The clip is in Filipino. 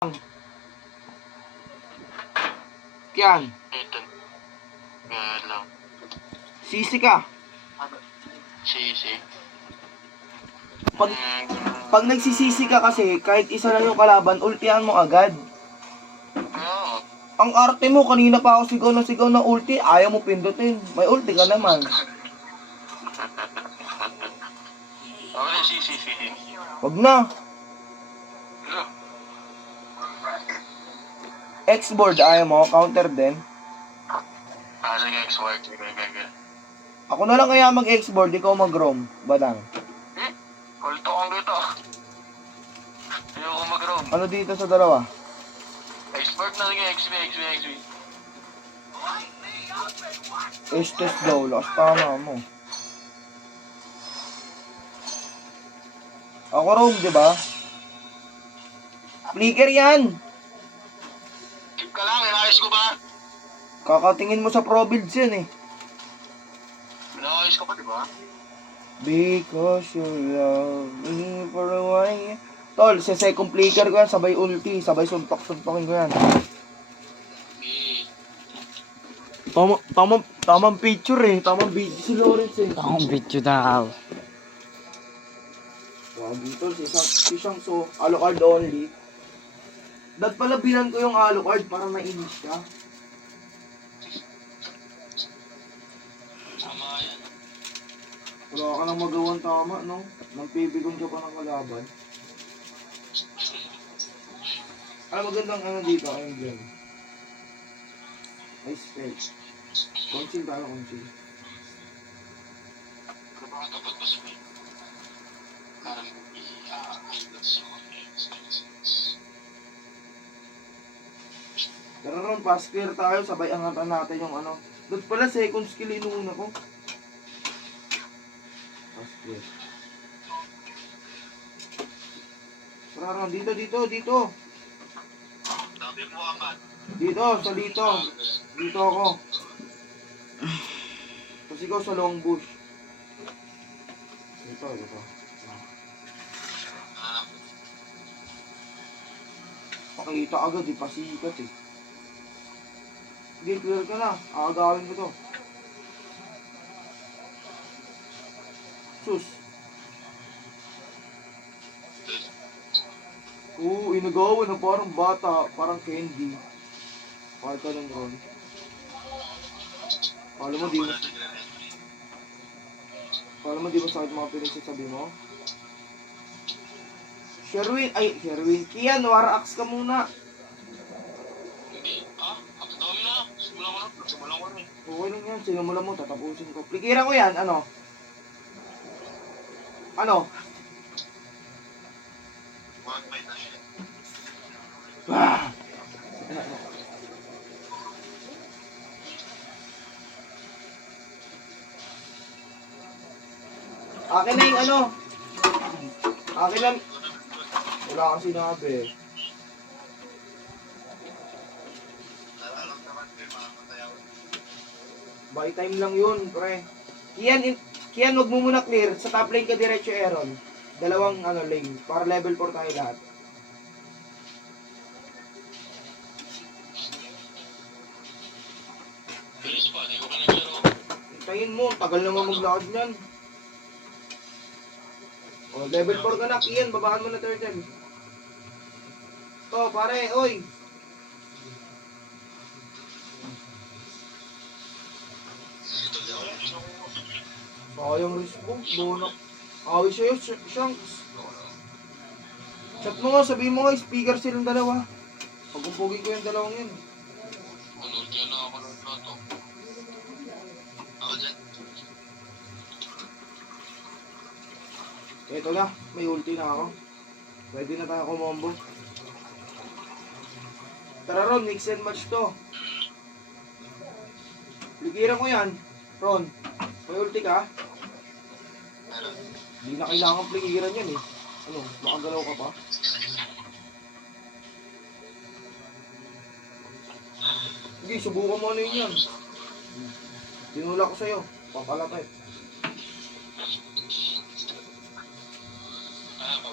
Yan. Ito. Kaya lang. Sisi ka. Sisi. Pag nagsisisi ka kasi, kahit isa lang yung kalaban, ultihan mo agad. Oo. Ang arte mo, kanina pa ako sigaw na ulti, ayaw mo pindutin. May ulti ka naman. Ako na sisi. Wag na. Ano? X-board, ayaw mo, counter din. Sige, X-Word. Sige. Ako na lang kaya mag-X-board, ikaw mag-roam. Badang. Kulto kong dito. Ayoko mag-roam. Ano dito sa dalawa? X-Word na sige, XV. Estes daw, lakas tama mo. Ako roam, di ba? Flicker yan! Keep ka lang, inayos ko ba? Kakatingin mo sa pro builds yan eh. Inayos ko pa, di ba? Because you love me for a while. Tol, sa second flicker ko yan, sabay ulti, sabay suntok-suntokin ko yan. Tamang picture eh, tamang video si Lawrence eh. Tamang video daw. Wow, dito, si Shang so, Alucard only. Dad pala binan ko yung Alucard para nainis ka. Sama yan. Wala ka nang magawang tama, no? Nagpibigon ka pa ng kalaban. Alam, magandang ano dito, ayun dyan. Ay, space. Conceal tayo, conceal. Ano ba ang dapat ba sabihin? Parang i-highlights yung expenses. Tara ron, pass clear tayo, sabay angatan natin yung ano. Doon pala, second skill inuuna ko. Pass clear. Tara ron, dito. Sabi mo, Amat. Dito. Dito ako. Tapos ikaw sa long bush. Dito. Pakita agad eh, pasikat eh. Sige, clear ka na. Aagawin ko to. Sus. Oo, inagawa na parang bata, parang candy. Pakita ka ng ron. Alam mo di masakit mga pinagsasabi mo? Sherwin. Kian, war-axe ka muna. Hindi. Ang dami na. Simulan ko na. Okay lang yan, sinamula mo, tatapusin ko. Plikiran ko yan, ano? Wag may tayo. Ah! Akin na yung ano? Akin lang. Wala kang sinabi. Nararamdaman ko yung mga patayaw. Buy time lang yun, pre. Kian, wag mo muna clear. Sa top lane ka diretso, Aaron. Dalawang lane. Para level 4 tayo lahat. Bilis pa, di ko pa naglaro. Hintayin mo, tagal naman maglakad niyan. O, level 4 ka na, Kian. Babaan mo na turtle. To, pare, oy. Sayang response, doon. Awis sa'yo, Shanks. Chat mo nga, sabihin mo nga, speaker silang dalawa. Pagpupugin ko yung dalawang yun. Unod yan na ako ng plato. Ako dyan. Eto na, may ulti na ako. Pwede na tayo kumombo. Tara Ron, mix and match to. Ligiran ko yan. Ron, may ulti ka? Hindi na kailangan pligiran yan eh. Ano, makagalaw ka pa? Sige, subukan mo ano yun yan. Tinula ko sa'yo, papalapit.